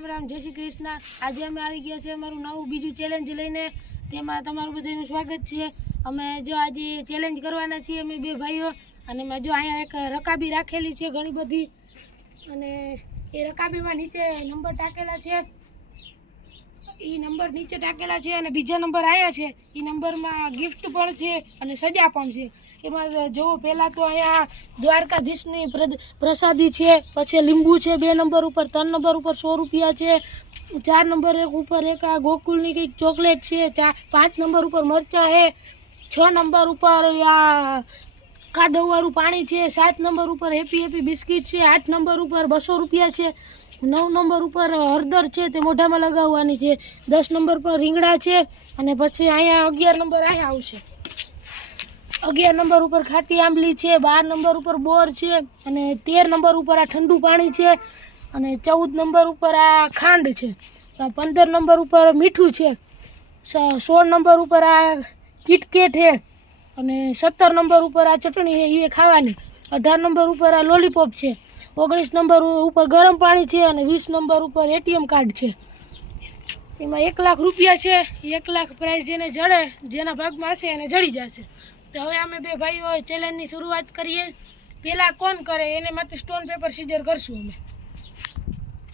રામ રામ, જય શ્રી કૃષ્ણ। આજે અમે આવી ગયા છે અમારું નવું બીજું ચેલેન્જ લઈને। તેમાં તમારું બધાનું સ્વાગત છે। અમે જો આજે ચેલેન્જ કરવાના છીએ અમે બે ભાઈઓ, અને મેં જો અહીંયા એક રકાબી રાખેલી છે ઘણી બધી, અને એ રકાબીમાં નીચે નંબર ટાકેલા છે। એ નંબર નીચે ટાકેલા છે અને બીજા નંબર આવ્યા છે। એ નંબરમાં ગિફ્ટ પણ છે અને સજા પણ છે। એમાં જો પહેલાં તો અહીંયા દ્વારકાધીશની પ્રસાદી છે, પછી લીંબુ છે 2 નંબર ઉપર, 3 નંબર ઉપર 100 રૂપિયા છે, 4 નંબર ઉપર એક આ ગોકુલની કંઈક ચોકલેટ છે, 5 નંબર ઉપર મરચાં છે, 6 નંબર ઉપર આ કાદવવાળું પાણી છે, 7 નંબર ઉપર હેપી હેપી બિસ્કિટ છે, 8 નંબર ઉપર 200 રૂપિયા છે, 9 નંબર ઉપર હળદર છે તે મોઢામાં લગાવવાની છે, 10 નંબર પર રીંગણા છે, અને પછી અહીંયા 11 નંબર અહીંયા આવશે। 11 નંબર ઉપર ખાટી આંબલી છે, 12 નંબર ઉપર બોર છે, અને 13 નંબર ઉપર આ ઠંડુ પાણી છે, અને 14 નંબર ઉપર આ ખાંડ છે, 15 નંબર ઉપર મીઠું છે, 16 નંબર ઉપર આ કિટકેટ છે, અને 17 નંબર ઉપર આ ચટણી છે એ ખાવાની, 18 નંબર ઉપર આ લોલીપોપ છે, 19 નંબર ઉપર ગરમ પાણી છે, અને 20 નંબર ઉપર ATM કાર્ડ છે। એમાં 1 લાખ રૂપિયા છે। 1 લાખ પ્રાઇઝ જેને જડે, જેના ભાગમાં હશે એને જડી જશે। તો હવે અમે બે ભાઈઓ ચેલેન્જની શરૂઆત કરીએ। પહેલાં કોણ કરે એને માટે સ્ટોન પેપર સીઝર કરશું અમે।